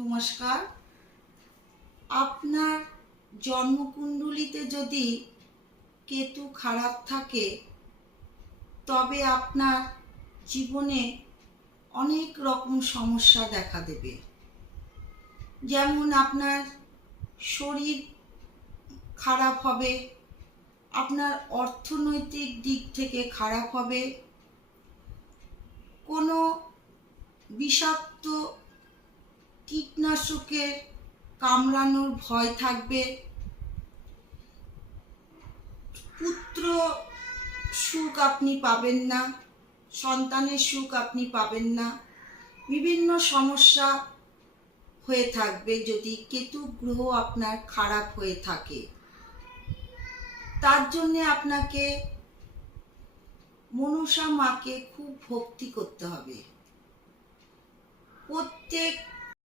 নমস্কার। আপনার জন্মকুণ্ডলিতে যদি কেতু খারাপ থাকে তবে আপনার জীবনে অনেক রকম সমস্যা দেখা দেবে। যেমন আপনার শরীর খারাপ হবে, আপনার অর্থনৈতিক দিক থেকে খারাপ হবে, কোনো বিষাক্ত কীটনাশকের কামড়ানোর ভয় থাকবে, পুত্র সুখ আপনি পাবেন না, সন্তানের সুখ আপনি পাবেন না, বিভিন্ন সমস্যা হয়ে থাকবে যদি কেতু গ্রহ আপনার খারাপ হয়ে থাকে। তার জন্যে আপনাকে মনসা মাকে খুব ভক্তি করতে হবে। প্রত্যেক